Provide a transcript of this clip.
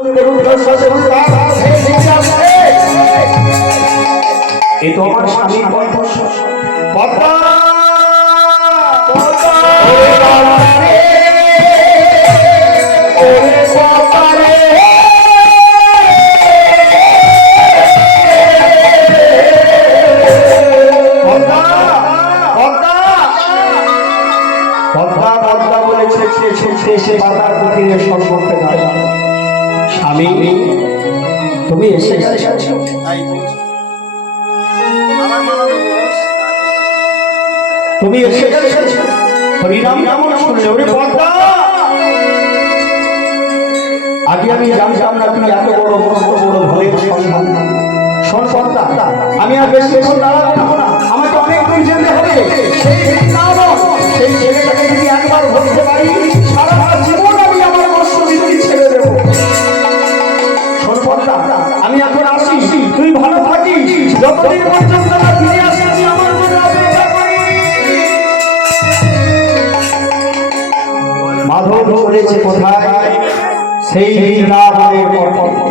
এই তো আমার স্বামীর কণ্ঠ। পদ্মা স্বামী তুমি এসে গেছো। তুমি এসে গেছো হরিনাম কেমন শুনলে? ওরে পদ্মা, আগে আমি জানতাম না তুমি এত বড় মস্ত বড় ভয়ের সন্ধান। শোন পদ্মা, আমি আর বেশি এখন দাঁড়াবো না, আমাকে অনেক দূর যেতে হবে। সেই ছেলেটাকে যদি একবার ধরতে পারি সারা জীবন আমি আমার বর্ষবিধি ছেড়ে দেব। শোন পদ্মা, আমি এখন আসি, তুই ভালো থাকিস, যতদিন পর্যন্ত না ফিরে আসি আমি আমার জন্য অপেক্ষা করি। মাধব চলেছে কোথায়? সেই বৃন্দাবনের পথ